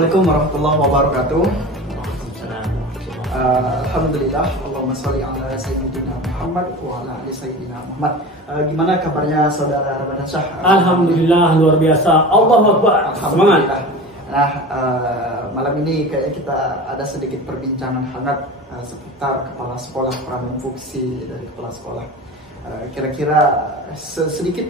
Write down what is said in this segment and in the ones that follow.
Assalamualaikum warahmatullahi wabarakatuh. Alhamdulillah, Allahumma sholli ala sayyidina Muhammad wa ala ali sayyidina Muhammad. Gimana kabarnya saudara Ramadan Syah? Alhamdulillah, luar biasa. Allahu Akbar. Semangat. Nah, malam ini kayaknya kita ada sedikit perbincangan hangat seputar kepala sekolah, peran dan fungsi dari kepala sekolah. Kira-kira sedikit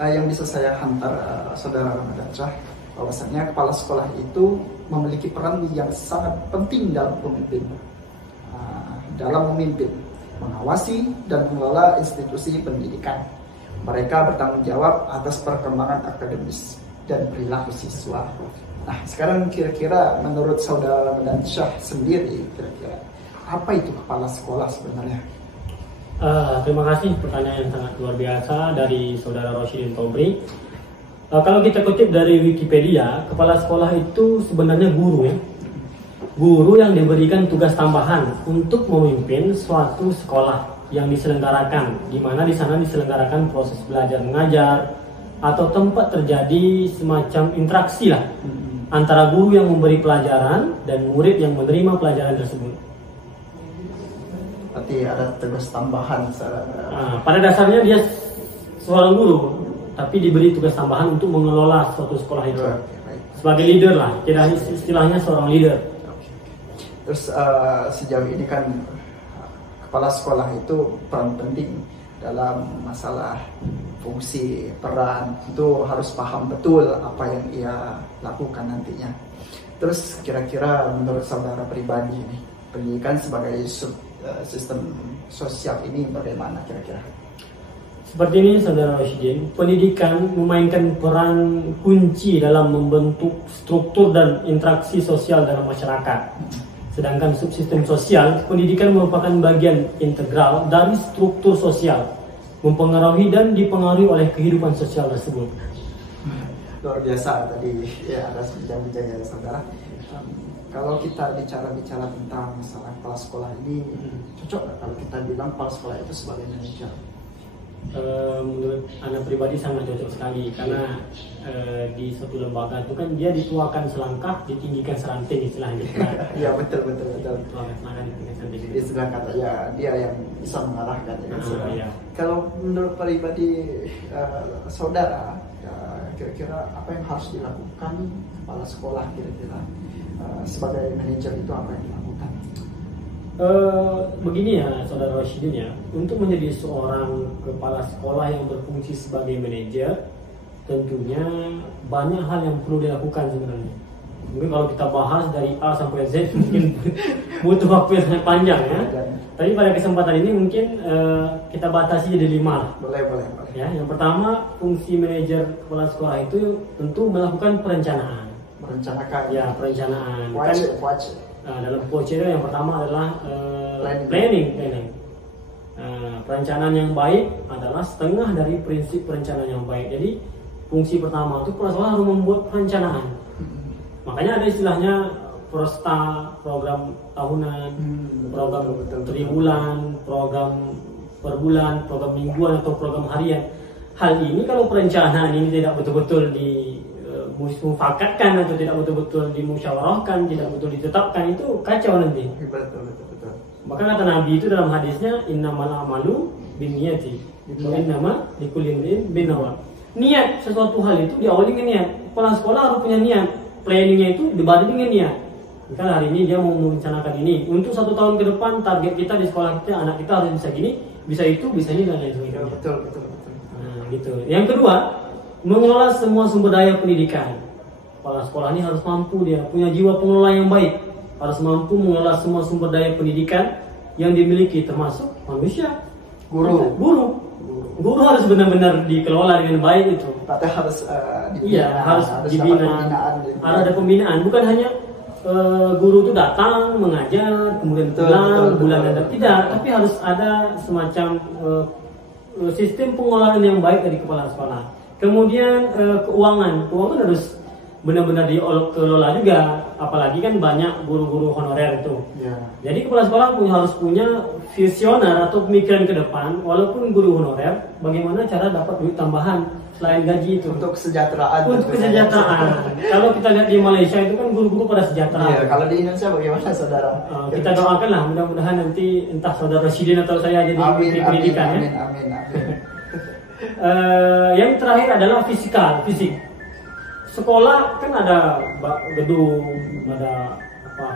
yang bisa saya hantar saudara Ramadan Syah, bahwasanya kepala sekolah itu memiliki peran yang sangat penting dalam memimpin, mengawasi dan mengelola institusi pendidikan. Mereka bertanggung jawab atas perkembangan akademis dan perilaku siswa. Nah, sekarang kira-kira menurut saudara Ramadan Syah sendiri, kira-kira apa itu kepala sekolah sebenarnya? Terima kasih, pertanyaan yang sangat luar biasa dari saudara Roshidin Tobri. Kalau kita kutip dari Wikipedia, kepala sekolah itu sebenarnya guru ya. Guru yang diberikan tugas tambahan untuk memimpin suatu sekolah yang diselenggarakan, di mana di sana diselenggarakan proses belajar mengajar atau tempat terjadi semacam interaksi lah antara guru yang memberi pelajaran dan murid yang menerima pelajaran tersebut. Berarti ada tugas tambahan. Pada dasarnya dia seorang guru, tapi diberi tugas tambahan untuk mengelola suatu sekolah itu sebagai leader lah, istilahnya seorang leader. Terus sejauh ini kan kepala sekolah itu peran penting dalam masalah fungsi, peran, itu harus paham betul apa yang ia lakukan nantinya. Terus kira-kira menurut saudara pribadi ini, pendidikan sebagai sistem sosial ini bagaimana kira-kira? Seperti ini saudara Roshidin, pendidikan memainkan peran kunci dalam membentuk struktur dan interaksi sosial dalam masyarakat. Sedangkan subsistem sosial, pendidikan merupakan bagian integral dari struktur sosial, mempengaruhi dan dipengaruhi oleh kehidupan sosial tersebut. Luar biasa tadi ya, ada bincang-bincang ya saudara. Kalau kita bicara tentang masalah kepala sekolah ini, cocok nggak kalau kita bilang kepala sekolah itu sebagai manajer? Menurut anak pribadi sangat cocok sekali, karena di suatu lembaga itu kan dia dituakan selangkah, ditinggikan seranting istilahnya. Ya betul. Dituakan selangkah, ditinggikan seranting. Istilah kata ya, dia yang bisa mengarahkan ya. Iya. Kalau menurut pribadi saudara, kira-kira apa yang harus dilakukan kepala sekolah kira-kira sebagai manajer itu apa yang dilakukan? Begini ya saudara Roshidin ya, untuk menjadi seorang kepala sekolah yang berfungsi sebagai manajer, tentunya banyak hal yang perlu dilakukan sebenarnya. Mungkin kalau kita bahas dari A sampai Z mungkin butuh waktu yang sangat panjang ya. Tapi pada kesempatan ini mungkin kita batasi jadi 5. Boleh. Ya, yang pertama, fungsi manajer kepala sekolah itu tentu melakukan perencanaan. Merencanakan. Ya, perencanaan. Watch. Dalam POC yang pertama adalah planning. Perencanaan yang baik adalah setengah dari prinsip perencanaan yang baik. Jadi fungsi pertama itu kepala sekolah harus membuat perencanaan. Makanya ada istilahnya prosta, program tahunan, program tribulan, program per bulan, program mingguan atau program harian. Hal ini kalau perencanaan ini tidak betul-betul mufakatkan atau tidak betul-betul dimusyawarahkan, tidak betul ditetapkan, itu kacau nanti. Betul. Maka kata Nabi itu dalam hadisnya, innamal a'malu binniyati wa innama likulli imrin binnawa. Niat sesuatu hal itu diawali dengan niat. Kepala sekolah harus punya niat. Planningnya itu dibarengi dengan niat. Misalnya hari ini dia mau merencanakan ini. Untuk 1 tahun ke depan target kita di sekolah kita, anak kita harus bisa gini, bisa itu, bisa ini dan lain sebagainya. Betul. Nah, gitu. Yang kedua, mengelola semua sumber daya pendidikan. Kepala sekolah ini harus mampu, dia punya jiwa pengelola yang baik, harus mampu mengelola semua sumber daya pendidikan yang dimiliki, termasuk manusia. Guru harus benar-benar dikelola dengan baik itu. Tapi harus harus dibina. Ada pembinaan, bukan hanya guru itu datang mengajar kemudian pulang bulanan, tidak, tapi harus ada semacam sistem pengelolaan yang baik dari kepala sekolah. Kemudian keuangan harus benar-benar dikelola juga, apalagi kan banyak guru-guru honorer itu. Ya. Jadi kepala sekolah harus punya visioner atau pemikiran ke depan, walaupun guru honorer, bagaimana cara dapat duit tambahan selain gaji itu. Untuk kesejahteraan. Untuk kesejahteraan. Kalau kita lihat di Malaysia itu kan guru-guru pada sejahtera. Iya, kalau di Indonesia bagaimana saudara? Kita doakan lah, mudah-mudahan nanti entah saudara Rashidin atau saya jadi menteri pendidikan ya. Amin. Yang terakhir adalah fisik. Sekolah kan ada gedung, ada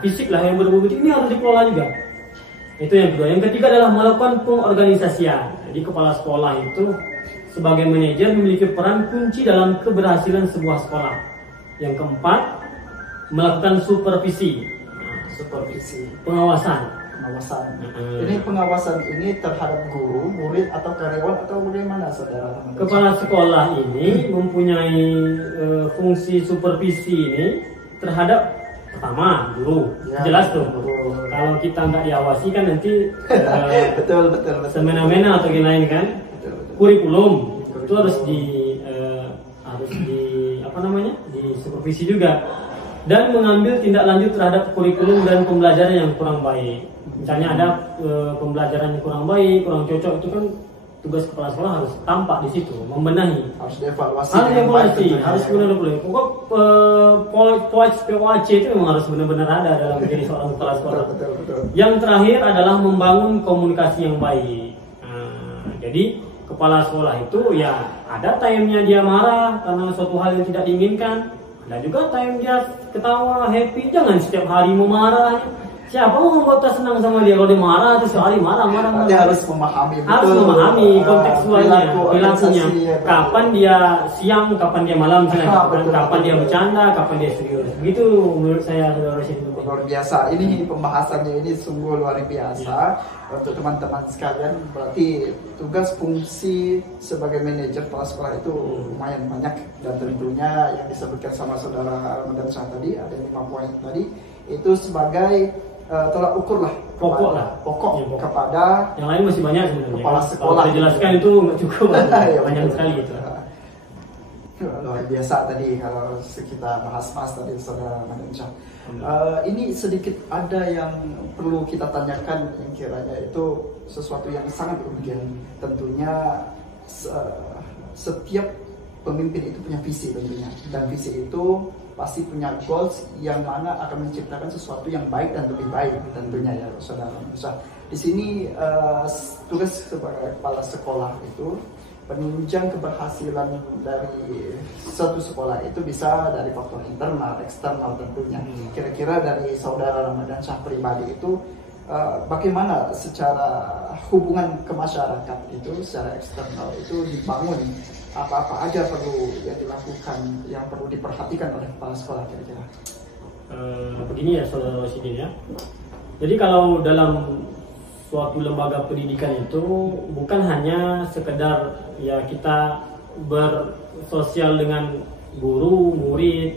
fisik lah yang berbobot, ini harus dikelola juga. Itu yang kedua. Yang ketiga adalah melakukan pengorganisasian. Jadi kepala sekolah itu sebagai manajer memiliki peran kunci dalam keberhasilan sebuah sekolah. Yang keempat, melakukan supervisi. Pengawasan. Ini pengawasan ini terhadap guru, murid atau karyawan atau bagaimana saudara? Kepala sekolah ini mempunyai fungsi supervisi ini terhadap pertama guru, ya, jelas tuh. Kalau kita nggak diawasi kan nanti betul. semena-mena atau yang lain kan. Betul. Kurikulum itu harus di di supervisi juga, dan mengambil tindak lanjut terhadap kurikulum dan pembelajaran yang kurang baik. Misalnya ada pembelajaran yang kurang baik, kurang cocok, itu kan tugas kepala sekolah harus tampak di situ, membenahi. Harus dievaluasi. Harus benar-benar. Pokok POAC itu memang harus benar-benar ada dalam diri seorang kepala sekolah. Betul. Yang terakhir adalah membangun komunikasi yang baik. Jadi kepala sekolah itu ya ada time-nya dia marah karena suatu hal yang tidak diinginkan. Ada juga time dia ketawa, happy. Jangan setiap hari memarah. Siapa mau membuat kita senang sama dia? Kalau dia marah terus sehari marah. Dia harus memahami. Harus memahami kontekstualnya, perilakunya. Kapan dia siang, kapan dia malam, kapan dia bercanda, kapan dia serius. Begitu menurut saya, saudara Rashidin. Luar biasa. Ini pembahasannya ini sungguh luar biasa. Untuk teman-teman sekalian, berarti tugas fungsi sebagai manajer kepala sekolah itu lumayan banyak, dan tentunya yang disebutkan sama saudara Ramadan Shah tadi ada 5 poin tadi itu sebagai tolak ukur lah, pokok kepada yang lain masih banyak sebenarnya. Kepala sekolah. Kalau dijelaskan itu nggak cukup, banyak sekali gitu. Luar biasa tadi kalau kita bahas tadi saudara Ramadan. Ini sedikit ada yang perlu kita tanyakan yang kiranya itu sesuatu yang sangat urgent. Tentunya setiap pemimpin itu punya visi tentunya, dan visi itu pasti punya goals yang mana akan menciptakan sesuatu yang baik dan lebih baik tentunya ya saudara. Di sini tugas sebagai kepala sekolah itu penunjang keberhasilan dari satu sekolah itu bisa dari faktor internal, eksternal tentunya. Kira-kira dari saudara Ramadan Shah pribadi itu bagaimana secara hubungan ke masyarakat itu secara eksternal itu dibangun? Apa-apa aja perlu yang dilakukan, yang perlu diperhatikan oleh kepala sekolah kira-kira? Begini ya saudara Rashidin ya. Jadi kalau dalam suatu lembaga pendidikan itu bukan hanya sekedar ya kita bersosial dengan guru, murid,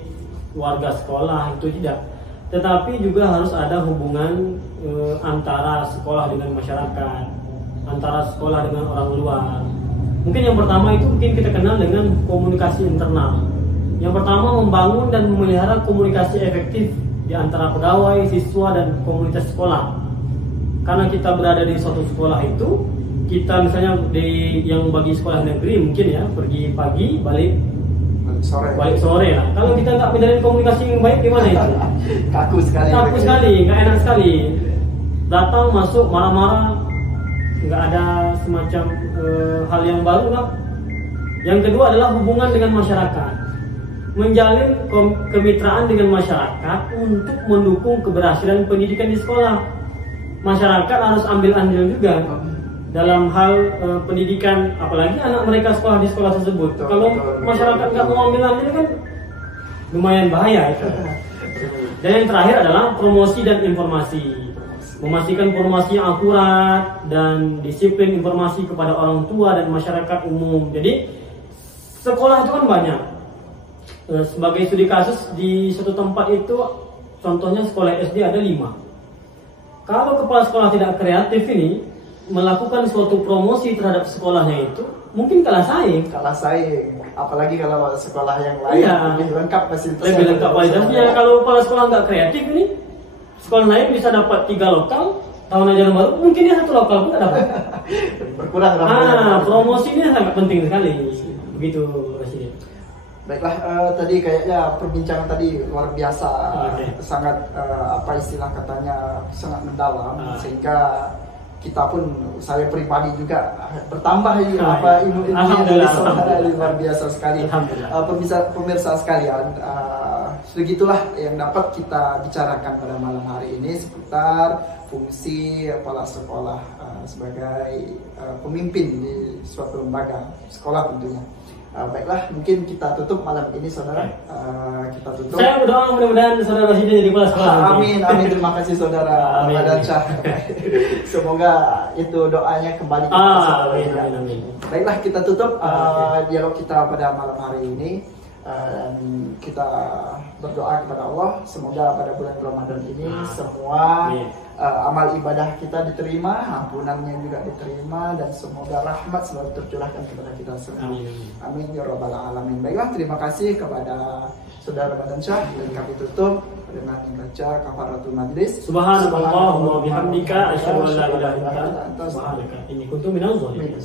warga sekolah, itu tidak. Tetapi juga harus ada hubungan antara sekolah dengan masyarakat, antara sekolah dengan orang luar. Mungkin yang pertama itu mungkin kita kenal dengan komunikasi internal. Yang pertama membangun dan memelihara komunikasi efektif di antara pegawai, siswa, dan komunitas sekolah. Karena kita berada di suatu sekolah itu, kita misalnya yang bagi sekolah negeri mungkin ya pergi pagi balik sore lah. Kalau kita nggak menjalin komunikasi yang baik gimana itu? Kaku sekali, nggak enak sekali. Datang masuk marah-marah, nggak ada semacam hal yang baru lah. Yang kedua adalah hubungan dengan masyarakat, menjalin kemitraan dengan masyarakat untuk mendukung keberhasilan pendidikan di sekolah. Masyarakat harus ambil andil juga dalam hal pendidikan, apalagi anak mereka sekolah di sekolah tersebut. Kalau masyarakat nggak mau ambil andil kan lumayan bahaya itu. Dan yang terakhir adalah promosi dan informasi. Memastikan informasi yang akurat dan disiplin informasi kepada orang tua dan masyarakat umum. Jadi sekolah itu kan banyak. Sebagai studi kasus di suatu tempat itu, contohnya sekolah SD ada 5. Kalau kepala sekolah tidak kreatif ini melakukan suatu promosi terhadap sekolahnya itu, mungkin kalah saing. Kalah saing, apalagi kalau sekolah yang lain lebih lengkap fasilitasnya. Lebih lengkap fasilitasnya. Kalau kepala sekolah nggak kreatif nih, sekolah lain bisa dapat 3 lokal, tahun ajaran baru mungkin dia 1 lokal pun nggak dapat. Berkurang ramai. Promosi ini sangat penting sekali. Begitu Presiden. Baiklah, tadi kayaknya perbincangan tadi luar biasa, sangat apa istilah katanya sangat mendalam, sehingga kita pun, saya pribadi juga bertambah apa ilmu-ilmu dari saudara, luar biasa sekali. Pemirsa sekalian, begitulah yang dapat kita bicarakan pada malam hari ini seputar fungsi kepala sekolah sebagai pemimpin di suatu lembaga sekolah tentunya. Baiklah, mungkin kita tutup malam ini saudara. Kita tutup. Saya berdoa mudah-mudahan saudara Rashidin jadi kepala sekolah. Amin, amin. Terima kasih saudara Ramadansyah. Semoga itu doanya kembali ke kita. Amin. Baiklah, kita tutup dialog kita pada malam hari ini. Kita berdoa kepada Allah, semoga pada bulan Ramadan ini semua amal ibadah kita diterima, ampunannya juga diterima, dan semoga rahmat selalu tercurahkan kepada kita semua. Amin ya rabbal alamin. Baiklah, terima kasih kepada saudara Ramadansyah, dan kami tutup dengan membaca kafaratul majlis. Subhanallah wa bihamdika asyhadu an la ilaha illa anta subhanaka inni kuntu minaz zalimin.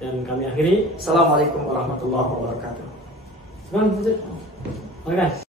Dan kami akhiri, assalamualaikum warahmatullahi wabarakatuh. Oke guys.